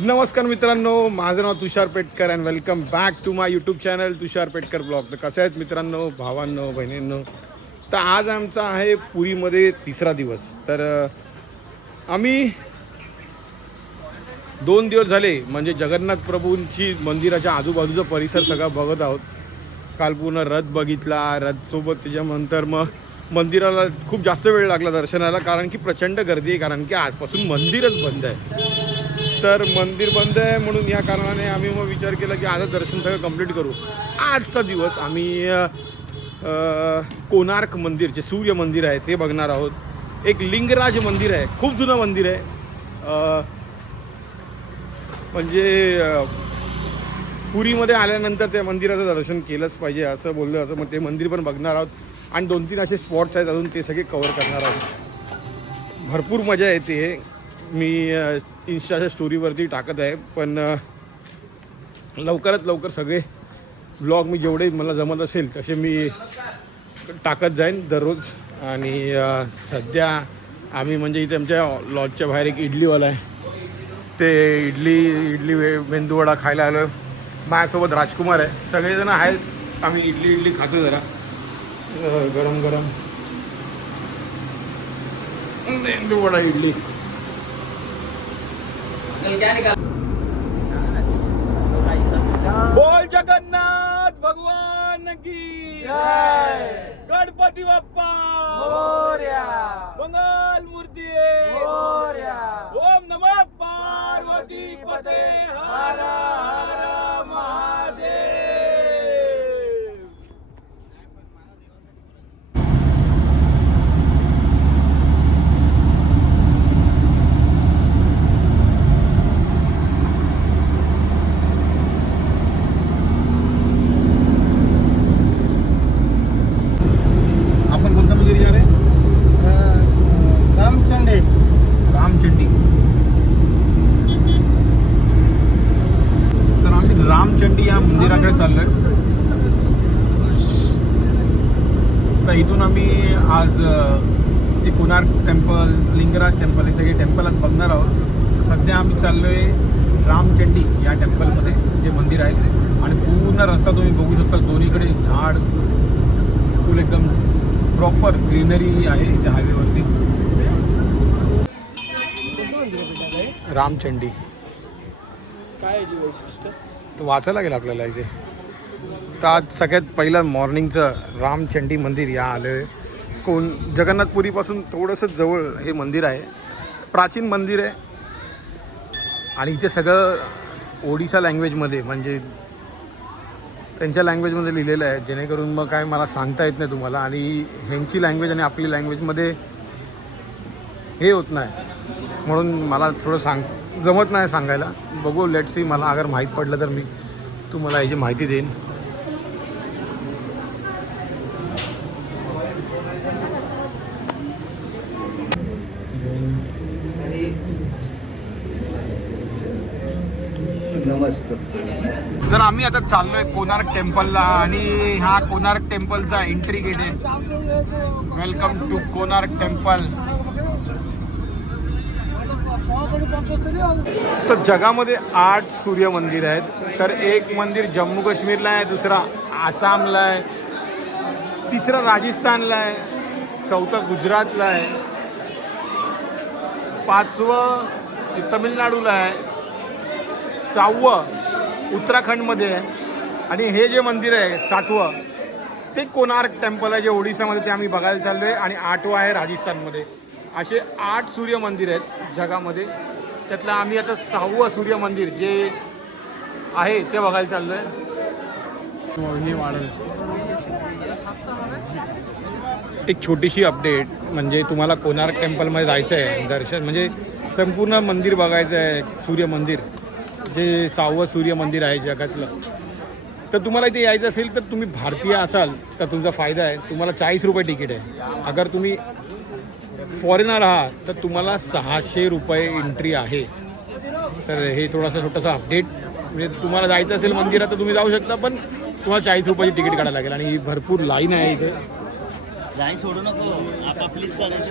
नमस्कार मित्रांनो, माझं नाव Tushar Petkar and welcome back to my YouTube channel Tushar Petkar blog. तर कसं आहेत मित्रांनो, भावांनो, बहिणींनो, तर आज आमचा आहे पुरीमध्ये तिसरा दिवस. तर आम्ही 2 दिवस झाले म्हणजे जगन्नाथ प्रभूंची मंदिराच्या आजूबाजूचा परिसर सगळा बघत आहोत. काल पूर्ण रथ बघितला, रथसोबत त्याच्यानंतर मग मंदिराला खूप जास्त वेळ लागला दर्शनाला, कारण की प्रचंड गर्दी आहे, कारण की आजपासून मंदिरच बंद आहे. तर मंदिर बंद आहे म्हणून या कारणाने आम्ही मग विचार केला की आज दर्शन सगळं कंप्लीट करू. आजचा दिवस आम्ही कोणार्क मंदिर, जे सूर्य मंदिर आहे ते बघणार आहोत. एक लिंगराज मंदिर आहे, खूप जुनं मंदिर आहे. म्हणजे पुरीमध्ये आल्यानंतर त्या मंदिराचं दर्शन केलंच पाहिजे असं बोललं जातं. मग ते मंदिर पण बघणार आहोत आणि 2-3 असे स्पॉट्स आहेत अजून, ते सगळे कवर करणार आहोत. भरपूर मजा येते. मी इन्स्टाच्या स्टोरीवरती टाकत आहे, पण लवकरात लवकर सगळे व्लॉग मी जेवढे मला जमत असेल तसे मी टाकत जाईन दररोज. आणि सध्या आम्ही म्हणजे इथे आमच्या लॉजच्या बाहेर एक इडलीवाला आहे, ते इडली मेंदूवडा खायला आलो. माझ्यासोबत राजकुमार आहे, सगळेजण आहेत. आम्ही इडली खातो जरा गरम गरम मेंदूवडा इडली. बोल जगन्नाथ भगवान की जय, गणपती बाप्पा मोरया, मंगल मूर्ती मोरया, ओम नमः पार्वती पते, हर हर महादेव. रामचंडी. तर आम्ही रामचंडी या मंदिराकडे चाललोय. तर इथून आम्ही आज ते कोणार्क टेम्पल, लिंगराज टेम्पल, हे सगळे टेम्पल आज बघणार आहोत. तर सध्या आम्ही चाललोय रामचंडी या टेम्पलमध्ये, जे मंदिर आहे. आणि पूर्ण रस्ता तुम्ही बघू शकता, दोन्हीकडे झाड, फुल एकदम प्रॉपर ग्रीनरी आहे त्या हायवेवरती. रामचंडी काय आहे वैशिष्ट्य? तर वाचायला लागेल आपल्याला इथे. तर आज सगळ्यात पहिलं मॉर्निंगचं रामचंडी मंदिर या आलं आहे. जगन्नाथपुरीपासून थोडंसं जवळ हे मंदिर आहे. प्राचीन मंदिर आहे आणि इथे सगळं ओडिशा लँग्वेजमध्ये, म्हणजे त्यांच्या लँग्वेजमध्ये लिहिलेलं आहे, जेणेकरून मग काय मला सांगता येत नाही तुम्हाला. आणि ह्यांची लँग्वेज आणि आपली लँग्वेजमध्ये हे होत नाही, म्हणून मला थोडं जमत नाही सांगायला. बघू, लेट सी. मला अगर माहीत पडलं तर मी तुम्हाला याची माहिती देईन. तर आम्ही आता चाललोय कोणार्क टेम्पलला, आणि हा कोणार्क टेम्पलचा एंट्री गेट आहे. Welcome to Konark temple. तर जगामध्ये 8 सूर्य मंदिर आहेत. तर एक मंदिर जम्मू काश्मीरला आहे, दुसरा आसामला आहे, तिसरा राजस्थानला आहे, चौथं गुजरातला आहे, 5वं तमिळनाडूला आहे, 6वं उत्तराखंडमध्ये आहे, आणि हे जे मंदिर आहे 7वं ते कोणार्क टेम्पल आहे, जे ओडिसामध्ये, ते आम्ही बघायला चाललो आहे. आणि 8वं आहे राजस्थानमध्ये. असे 8 सूर्य मंदिर आहेत जगामध्ये. त्यातलं आम्ही आता 6वं सूर्य मंदिर जे आहे ते बघायला चाललो आहे. एक छोटीशी अपडेट, म्हणजे तुम्हाला कोणार्क टेम्पलमध्ये जायचं आहे, दर्शन म्हणजे संपूर्ण मंदिर बघायचं आहे, सूर्य मंदिर, जे 6वं सूर्य मंदिर आहे जगातलं. तर तुम्हाला इथे यायचं असेल तर तुम्ही भारतीय असाल तर तुमचा फायदा आहे. तुम्हाला 40 रुपये तिकीट आहे. अगर तुम्ही फॉरेनर आहात तर तुम्हाला 600 रुपये एंट्री आहे. तर हे छोटंसं अपडेट, म्हणजे तुम्हाला जायचं असेल मंदिरात तर तुम्ही जाऊ शकता, पण तुम्हाला 40 रुपयाची तिकीट काढायला लागेल. आणि भरपूर लाईन आहे इथे. लाईन सोडू नको, आता प्लीज काढायची.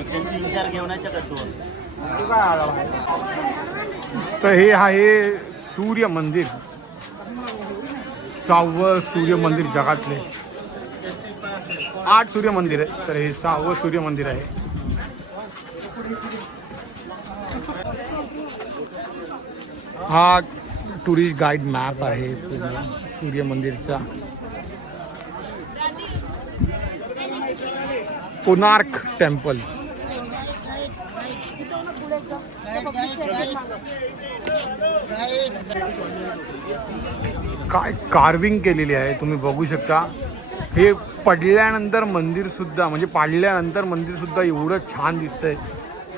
1-3-4 घेऊ नाही शकत तू. तर हे आहे सूर्य मंदिर, 6वं सूर्य मंदिर जगातले. 8 सूर्य मंदिर आहे, तर हे 6वं सूर्य मंदिर आहे. हा टुरिस्ट गाईड मॅप आहे पूर्ण सूर्य मंदिरचा. कोणार्क टेम्पल. काय कार्विंग केलेली आहे तुम्ही बघू शकता. हे पडल्यानंतर मंदिर सुद्धा, म्हणजे पाडल्यानंतर मंदिर सुद्धा एवढं छान दिसतंय.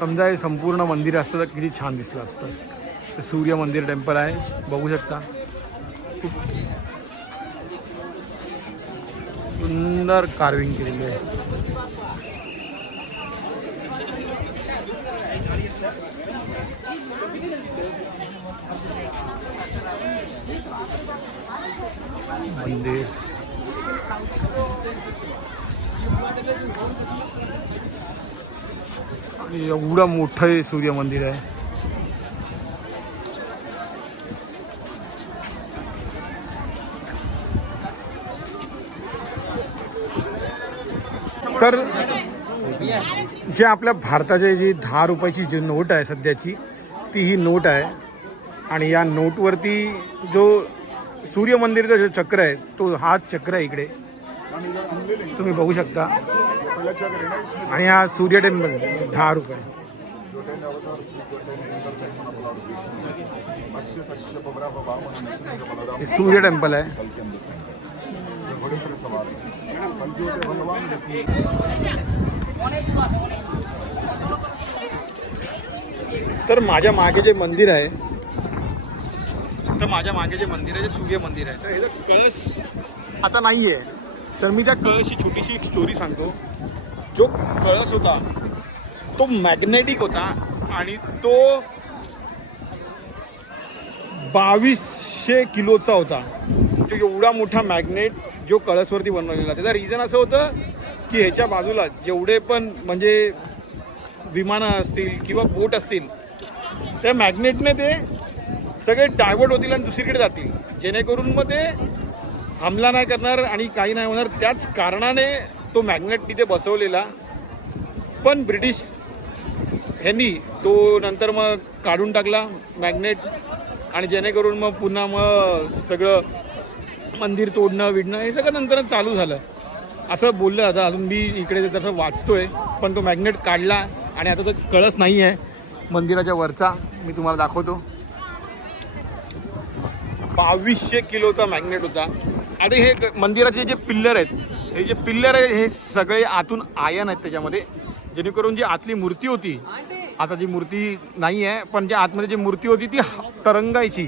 समजा हे संपूर्ण मंदिर असतं तर किती छान दिसलं असतं. ते सूर्य मंदिर टेम्पल आहे, बघू शकता. खूप सुंदर कार्विंग केलेली आहे. मंदिर एवढं मोठं हे सूर्य मंदिर आहे. तर जे आपल्या भारताचे जी 10 रुपयाची जी नोट आहे सध्याची, ती ही नोट आहे. आणि या नोटवरती जो सूर्य मंदिरचा जो चक्र आहे, तो हा चक्र आहे इकडे तुम्ही बघू शकता. आणि हा सूर्य टेम्पल 10 रुपये. हे सूर्य टेम्पल आहे. तर माझ्या मागे जे मंदिर आहे, जे सूर्य मंदिर आहे, तर ह्याचा कळस आता नाही आहे. तर मी त्या कळशी छोटीशी एक स्टोरी सांगतो. जो कळस होता तो मॅग्नेटिक होता आणि तो 2200 किलोचा होता. जो एवढा मोठा मॅग्नेट जो कळसवरती बनवलेला. त्याचं रिझन असं होतं की ह्याच्या बाजूला जेवढे पण म्हणजे विमानं असतील किंवा बोट असतील, त्या मॅग्नेटने ते सगळे डायव्हर्ट होतील आणि दुसरीकडे जातील, जेणेकरून मग ते हमला नाही करणार आणि काही नाही होणार. त्याच कारणाने तो मॅग्नेट तिथे बसवलेला. पण ब्रिटिश ह्यांनी तो नंतर मग काढून टाकला मॅग्नेट, आणि जेणेकरून मग पुन्हा मग सगळं मंदिर तोडणं विडणं हे सगळं नंतर चालू झालं असं बोललं जातं. अजून मी इकडे तसं वाचतोय. पण तो मॅग्नेट काढला आणि आता तो कळस नाही आहे मंदिराच्या वरचा. मी तुम्हाला दाखवतो. 2200 किलोचा मॅग्नेट होता. आणि हे मंदिराचे जे पिल्लर आहेत, हे जे पिल्लर आहे हे सगळे आतून आयन आहेत त्याच्यामध्ये, जेणेकरून जी आतली मूर्ती होती, आता जी मूर्ती नाही आहे, पण ज्या आतमध्ये जी मूर्ती होती ती तरंगायची.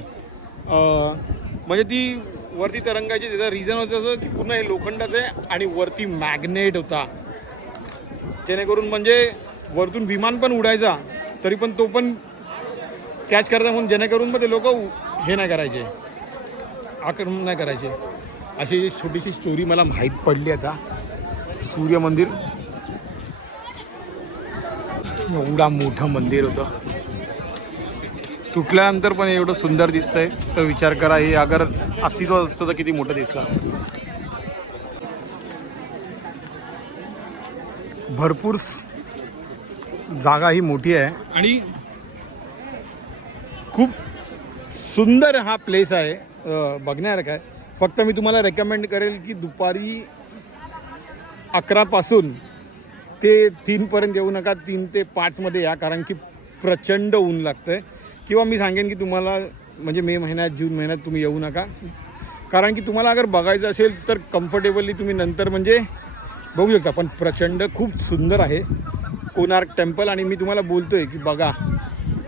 म्हणजे ती वरती तरंगायची. त्याचं रिझन होतं असं की पूर्ण हे लोखंडाचं आहे आणि वरती मॅग्नेट होता, जेणेकरून म्हणजे वरतून विमान पण उडायचा तरी पण तो पण कॅच करता म्हणून, जेणेकरून मग ते लोक हे नाही करायचे, आक्रमण नाही करायचे. अशी छोटीशी स्टोरी मला माहीत पडली. आता सूर्य मंदिर एवढा मोठं मंदिर होतं, तुटल्यानंतर पण एवढं सुंदर दिसतंय. तर विचार करा, हे अगर अस्तित्वात असतं तर किती मोठं दिसलं असतं. भरपूर जागा ही मोठी आहे आणि खूप सुंदर हा प्लेस आहे, बघण्यासारखा आहे. फक्त मी तुम्हाला रेकमेंड करेल की दुपारी 11 पासून ते 3 पर्यंत येऊ नका. 3 ते 5 मध्ये या, कारण की प्रचंड ऊन लागतंय. किंवा मी सांगेन की तुम्हाला म्हणजे मे महिन्यात जून महिन्यात तुम्ही येऊ नका, कारण की तुम्हाला अगर बघायचं असेल तर कम्फर्टेबली तुम्ही नंतर म्हणजे बघू शकता. पण प्रचंड खूप सुंदर आहे कोणार्क टेम्पल. आणि मी तुम्हाला बोलतोय की बघा,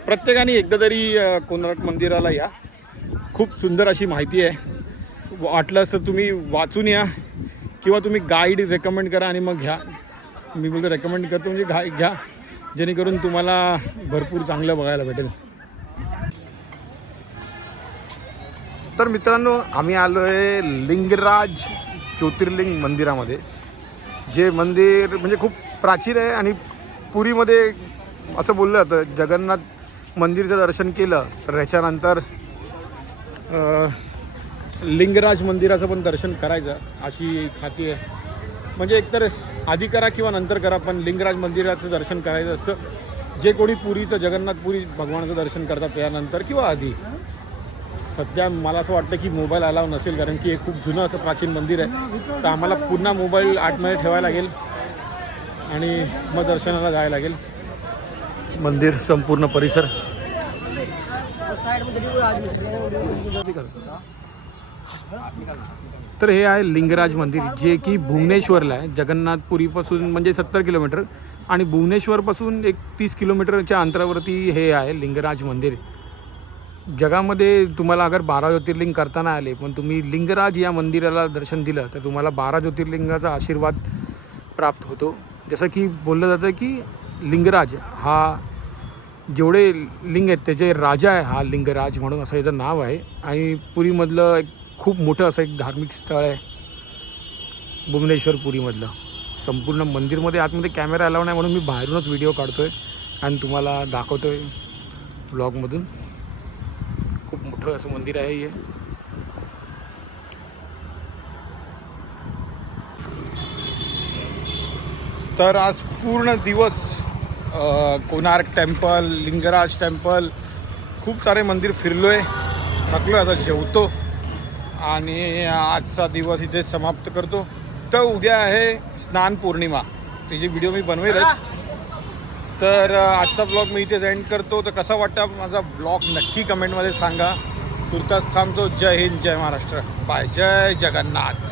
प्रत्येकाने एकदा तरी कोणार्क मंदिराला या. खूप सुंदर अशी माहिती आहे. वाटलं असतं तुम्ही वाचून या किंवा तुम्ही गाईड रेकमेंड करा आणि मग घ्या. मी बोलतो रेकमेंड करतो म्हणजे घ्या, जेणेकरून तुम्हाला भरपूर चांगलं बघायला भेटेल. तर मित्रांनो, आम्ही आलो आहे लिंगराज ज्योतिर्लिंग मंदिरामध्ये. जे मंदिर म्हणजे खूप प्राचीन आहे आणि पुरीमध्ये असं बोललं जातं जगन्नाथ मंदिरचं दर्शन केलं तर त्याच्यानंतर लिंगराज मंदिराचं पण दर्शन करायचं अशी खात्री आहे. म्हणजे एकतर आधी करा किंवा नंतर करा, पण लिंगराज मंदिराचं दर्शन करायचं असं जे कोणी पुरीचं जगन्नाथपुरी भगवानाचं दर्शन करतात त्यानंतर किंवा आधी. सध्या मला असं वाटतं की मोबाईल अलाव नसेल, कारण की हे खूप जुनं असं प्राचीन मंदिर आहे. तर आम्हाला पुन्हा मोबाईल आतमध्ये ठेवायला लागेल आणि मग दर्शनाला जायला लागेल. मंदिर संपूर्ण परिसर तर हे आहे लिंगराज मंदिर, जे की भुवनेश्वरला आहे. जगन्नाथपुरीपासून म्हणजे 70 किलोमीटर आणि भुवनेश्वरपासून 30 किलोमीटरच्या अंतरावरती हे आहे लिंगराज मंदिर. जगामध्ये तुम्हाला अगर 12 ज्योतिर्लिंग करताना आले पण तुम्ही लिंगराज या मंदिराला दर्शन दिलं तर तुम्हाला 12 ज्योतिर्लिंगाचा आशीर्वाद प्राप्त होतो. जसं की बोललं जातं की लिंगराज हा जेवढे लिंग आहेत त्याचे राजा आहे हा लिंगराज म्हणून, असं याचं नाव आहे. आणि पुरीमधलं एक खूप मोठं असं एक धार्मिक स्थळ आहे भुवनेश्वर पुरीमधलं. संपूर्ण मंदिरमध्ये आतमध्ये कॅमेरा अलाव नाही म्हणून मी बाहेरूनच व्हिडिओ काढतो आहे आणि तुम्हाला दाखवतो आहे ब्लॉगमधून. खूप मोठं असं मंदिर आहे हे. तर आज पूर्ण दिवस कोणार्क टेम्पल, लिंगराज टेम्पल, खूप सारे मंदिर फिरलो आहे, थकलो. आता जेवतो आणि आजचा दिवस इथे समाप्त करतो. तर उद्या आहे स्नान पौर्णिमा, त्याची व्हिडिओ मी बनवेलच. तर आजचा ब्लॉग मी इथेच एंड करतो. तर कसा वाटता माझा ब्लॉग नक्की कमेंटमध्ये सांगा. तुर्तास थांबतो. जय हिंद, जय महाराष्ट्र, बाय, जय जगन्नाथ.